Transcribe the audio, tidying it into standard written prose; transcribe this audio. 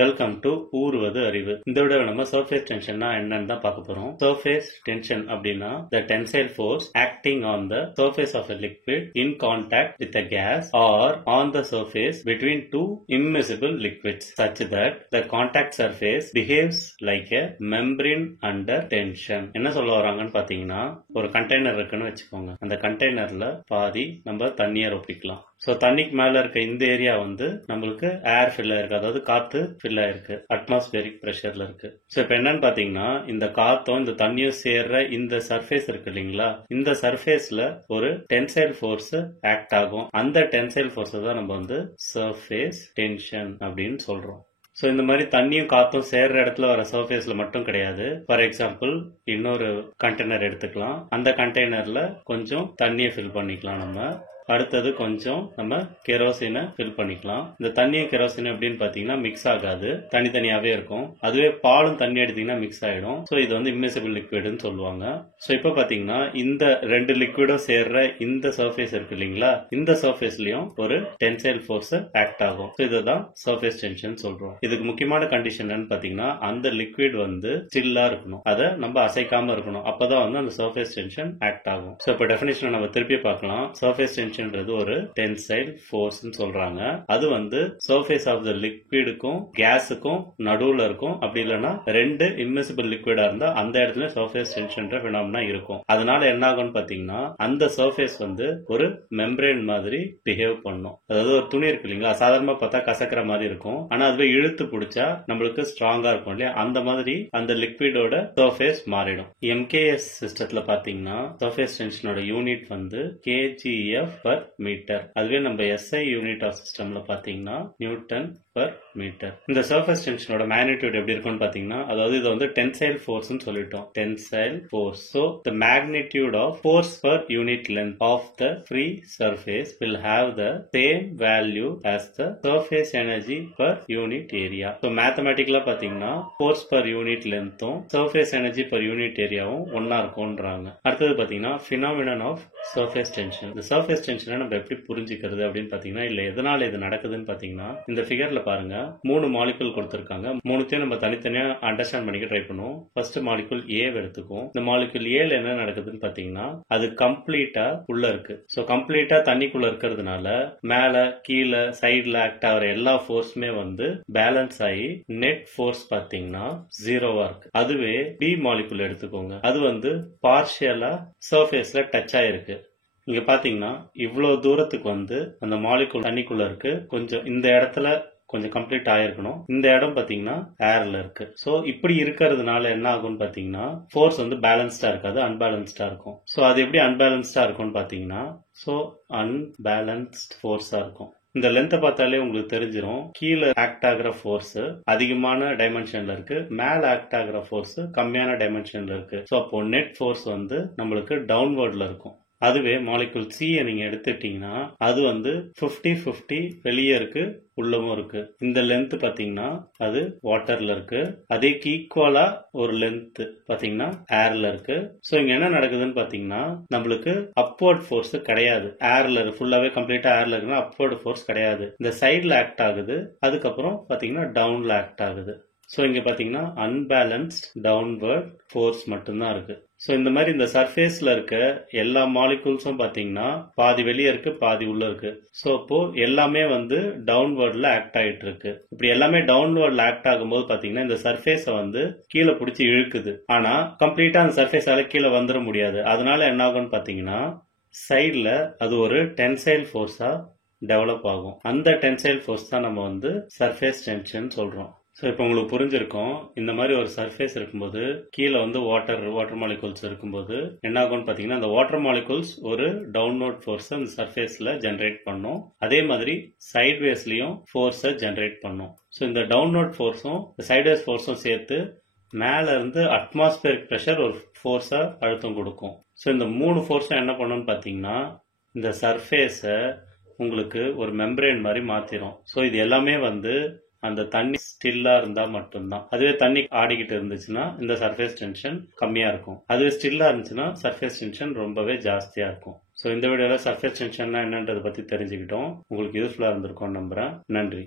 Welcome to ஊறுவது அறிவு. இந்த விட நம்ம சர்ஃபேஸ் டென்ஷன்னா என்னன்னு தான் பார்க்க போறோம். சர்ஃபேஸ் டென்ஷன் அப்படின்னா the tensile force acting on the surface of a liquid in contact with a gas or on the surface between two immiscible liquids such that the contact surface behaves like a membrane under tension. என்ன சொல்ல வராங்கன்னு பாத்தீங்கன்னா, ஒரு container இருக்குன்னு வச்சுக்கோங்க. அந்த கண்டெய்னர்ல பாதி நம்ம தண்ணியை ரொப்பிக்கலாம். ஸோ தண்ணிக்கு மேல இருக்க இந்த ஏரியா வந்து நம்மளுக்கு ஏர் ஃபில் ஆயிருக்கு, அதாவது காத்து ஃபில் ஆயிருக்கு, அட்மாஸ்பியரிக் ப்ரெஷர்ல இருக்கு. ஸோ இப்போ என்னன்னு பாத்தீங்கன்னா, இந்த காத்தும் இந்த தண்ணியும் சேர்ற இந்த சர்ஃபேஸ் இருக்கு இல்லைங்களா, இந்த சர்ஃபேஸ்ல ஒரு டென்சைல் ஃபோர்ஸ் ஆக்ட் ஆகும். அந்த டென்சைல் ஃபோர்ஸ் தான் நம்ம வந்து சர்ஃபேஸ் டென்ஷன் அப்படின்னு சொல்றோம். ஸோ இந்த மாதிரி தண்ணியும் காத்தும் சேர்ற இடத்துல வர சர்ஃபேஸ்ல மட்டும் கிடையாது. ஃபார் எக்ஸாம்பிள், இன்னொரு கண்டெய்னர் எடுத்துக்கலாம். அந்த கண்டெய்னர்ல கொஞ்சம் தண்ணியை ஃபில் பண்ணிக்கலாம். அடுத்தது கொஞ்சம் நம்ம கெரோசினை ஃபில் பண்ணிக்கலாம். இந்த தண்ணியும் கெரோசின் எப்படின்னு பாத்தீங்கன்னா மிக்ஸ் ஆகாது, தனித்தனியாவே இருக்கும். அதுவே பாலும் தண்ணி எடுத்தீங்கன்னா மிக்ஸ் ஆயிடும். ஸோ இது வந்து இம்மிசிபிள் லிக்விட்னு சொல்லுவாங்க. ஸோ இப்போ பாத்தீங்கன்னா இந்த ரெண்டு லிக்விடும் சேர்ற இந்த சர்ஃபேஸ் இருக்கு இல்லைங்களா, இந்த சர்ஃபேஸ்லயும் ஒரு டென்சைல் ஃபோர்ஸ் ஆக்ட் ஆகும். ஸோ இதுதான் சர்ஃபேஸ் டென்ஷன் சொல்றோம். இதுக்கு முக்கியமான கண்டிஷன் என்னன்னு பாத்தீங்கன்னா, அந்த லிக்விட் வந்து ஸ்டில்லா இருக்கணும், அதை நம்ம அசைக்காம இருக்கணும். அப்பதான் வந்து அந்த சர்ஃபேஸ் டென்ஷன் ஆக்ட் ஆகும். ஸோ இப்போ டெஃபினிஷனை நம்ம திருப்பி பார்க்கலாம். சர்ஃபேஸ் டென்ஷன் ஒரு டென்சைல் ஃபோர்ஸ் சொல்றாங்க. அது வந்து சர்ஃபேஸ் ஆஃப் த லிக்விடுக்கும் கேஸுக்கும் நடுவுல இருக்கும். அப்படி இல்லைன்னா ரெண்டு இம்மிசிபிள் லிக்விடா இருந்தா அந்த இடத்துல சர்ஃபேஸ் டென்ஷன் பினாமினா இருக்கும். அதனால என்ன ஆகும்னு பாத்தீங்கன்னா, அந்த சர்ஃபேஸ் வந்து ஒரு மெம்பரேன் மாதிரி பிஹேவ் பண்ணும். அதாவது ஒரு துணி இருக்கு இல்லைங்களா, சாதாரணமா பார்த்தா கசக்கிற மாதிரி இருக்கும், ஆனா அதுவே இழுத்து பிடிச்சா நம்மளுக்கு ஸ்ட்ராங்கா இருக்கும் இல்லையா, அந்த மாதிரி அந்த லிக்விடோட சர்ஃபேஸ் மாறிடும். எம்கேஎஸ் சிஸ்டத்துல பாத்தீங்கன்னா சர்ஃபேஸ் டென்ஷனோட யூனிட் வந்து kgf per மீட்டர். அதுவே நம்ம எஸ்ஐ யூனிட் ஆஃப் சிஸ்டம்ல பாத்தீங்கன்னா நியூட்டன் பர் மீட்டர். இந்த சர்ஃபேஸ் டென்ஷனோட மேக்னிடியூட் எப்படி இருக்கும்னு பாத்தீங்கன்னா, அதாவது இது வந்து டென்சைல் ஃபோர்ஸ் சொல்லிட்டோம். Tensile force. So the magnitude of force per unit length of the free surface will have the same value as the surface energy per unit area. So mathematically பாத்தீங்கன்னா force per unit lengthம் surface energy per unit areaவும் ஒன்னா இருக்கும்ன்றாங்க. அடுத்தது பாத்தீங்கன்னா phenomenon of surface tension. இந்த surface tension நம்ம எப்படி புரிஞ்சுக்கிறது அப்படின்னு பாத்தீங்கன்னா, இல்ல எதனால இது நடக்குதுன்னு பாத்தீங்கன்னா, இந்த ஃபிகர்ல பாருங்க, 3 மாலிகுல் கொடுத்திருக்காங்க. மூணுத்தையும் நம்ம தனித்தனியா அண்டர்ஸ்டாண்ட் பண்ணிக்க ட்ரை பண்ணுவோம். ஃபர்ஸ்ட் மாலிகுல் ஏ எடுத்துக்கும். இந்த மாலிகுல் ஏல என்ன நடக்குதுன்னு பாத்தீங்கன்னா, அது கம்ப்ளீட்டா உள்ள இருக்கு. சோ கம்ப்ளீட்டா தண்ணிக்குள்ள இருக்கிறதுனால மேல கீழே சைடுல ஆக்ட் ஆகிற எல்லா ஃபோர்ஸுமே வந்து பேலன்ஸ் ஆகி நெட் ஃபோர்ஸ் பாத்தீங்கன்னா ஜீரோவா இருக்கு. அதுவே பி மாலிகுல் எடுத்துக்கோங்க, அது வந்து பார்ஷியலா சர்ஃபேஸ்ல டச் ஆயிருக்கு. இங்க பாத்தீங்கன்னா இவ்வளவு தூரத்துக்கு வந்து அந்த மாலிகுல் தண்ணிக்குள்ள இருக்கு, கொஞ்சம் இந்த இடத்துல கொஞ்சம் கம்ப்ளீட் ஆயிருக்கணும். இந்த இடம் பாத்தீங்கன்னா ஏர்ல இருக்கு. சோ இப்படி இருக்கிறதுனால என்ன ஆகும்னு பாத்தீங்கன்னா, ஃபோர்ஸ் வந்து பேலன்ஸ்டா இருக்காது, அன்பேலன்ஸ்டா இருக்கும். சோ அது எப்படி அன்பேலன்ஸ்டா இருக்கும்னு பாத்தீங்கன்னா, சோ அன்பேலன்ஸ்ட் ஃபோர்ஸா இருக்கும். இந்த லென்த்தை பார்த்தாலே உங்களுக்கு தெரிஞ்சிடும், கீழே ஆக்ட் ஆகிற ஃபோர்ஸ் அதிகமான டைமென்ஷன்ல இருக்கு, மேல ஆக்ட் ஆகிற ஃபோர்ஸ் கம்மியான டைமென்ஷன்ல இருக்கு. சோ அப்போ நெட் ஃபோர்ஸ் வந்து நம்மளுக்கு டவுன்வர்ட்ல இருக்கும். அதுவே மாலிகுல் சி நீங்க எடுத்துட்டீங்கன்னா, அது வந்து 50-50 வெளியே இருக்கு, உள்ளவும் இருக்கு. இந்த லென்த் பாத்தீங்கன்னா அது வாட்டர்ல இருக்கு, அதேக்கு ஈக்குவலா ஒரு லென்த் பாத்தீங்கன்னா ஏர்ல இருக்கு. சோ இங்க என்ன நடக்குதுன்னு பாத்தீங்கன்னா, நம்மளுக்கு அப்வர்ட் ஃபோர்ஸ் கிடையாது. ஏர்ல ஃபுல்லாவே கம்ப்ளீட்டா ஏர்ல இருக்குன்னா அப்வர்ட் ஃபோர்ஸ் கிடையாது. இந்த சைட்ல ஆக்ட் ஆகுது, அதுக்கப்புறம் பாத்தீங்கன்னா டவுன்ல ஆக்ட் ஆகுது. சோ இங்க பாத்தீங்கன்னா அன்பேலன்ஸ்ட் டவுன்வர்ட் ஃபோர்ஸ் மட்டும்தான் இருக்கு. சோ இந்த மாதிரி இந்த சர்ஃபேஸ்ல இருக்க எல்லா மாலிகூல்ஸும் பாத்தீங்கன்னா பாதி வெளியே இருக்கு, பாதி உள்ள இருக்கு. சோ இப்போ எல்லாமே வந்து டவுன்வர்ட்ல ஆக்ட் ஆயிட்டு இருக்கு. இப்படி எல்லாமே டவுன்வர்ட்ல ஆக்ட் ஆகும்போது பாத்தீங்கன்னா இந்த சர்ஃபேஸ வந்து கீழே பிடிச்சி இழுக்குது. ஆனா கம்ப்ளீட்டா அந்த சர்ஃபேஸால கீழே வந்துட முடியாது. அதனால என்ன ஆகும்னு பாத்தீங்கன்னா, சைட்ல அது ஒரு டென்சைல் ஃபோர்ஸா டெவலப் ஆகும். அந்த டென்சைல் ஃபோர்ஸ் தான் நம்ம வந்து சர்ஃபேஸ் டென்ஷன் சொல்றோம். ஸோ இப்போ உங்களுக்கு புரிஞ்சிருக்கும், இந்த மாதிரி ஒரு சர்ஃபேஸ் இருக்கும்போது கீழே வந்து வாட்டர் மாலிகூல்ஸ் இருக்கும்போது என்ன ஆகும்னு பார்த்தீங்கன்னா, அந்த வாட்டர் மாலிகூல்ஸ் ஒரு டவுன்வர்ட் ஃபோர்ஸை அந்த சர்ஃபேஸில் ஜென்ரேட் பண்ணும். அதே மாதிரி சைட்வேஸ்லையும் ஃபோர்ஸை ஜென்ரேட் பண்ணும். ஸோ இந்த டவுன்வர்ட் ஃபோர்ஸும் சைட்வேஸ் ஃபோர்ஸும் சேர்த்து மேல இருந்து அட்மாஸ்பியரிக் ப்ரெஷர் ஒரு ஃபோர்ஸை அழுத்தம் கொடுக்கும். ஸோ இந்த 3 ஃபோர்ஸும் என்ன பண்ணுன்னு பார்த்தீங்கன்னா, இந்த சர்ஃபேஸை உங்களுக்கு ஒரு மெம்பரேன் மாதிரி மாத்திரும். ஸோ இது எல்லாமே வந்து அந்த தண்ணி ஸ்டில்லா இருந்தா மட்டும்தான். அதுவே தண்ணி ஆடிக்கிட்டு இருந்துச்சுன்னா இந்த சர்ஃபேஸ் டென்ஷன் கம்மியா இருக்கும். அதுவே ஸ்டில்லா இருந்துச்சுன்னா சர்ஃபேஸ் டென்ஷன் ரொம்பவே ஜாஸ்தியா இருக்கும். ஸோ இந்த வீடியோல சர்ஃபேஸ் டென்ஷன்னா என்னன்றதை பத்தி தெரிஞ்சுக்கிட்டோம். உங்களுக்கு யூஸ்ஃபுல்லா இருந்திருக்கும் நம்புறேன். நன்றி.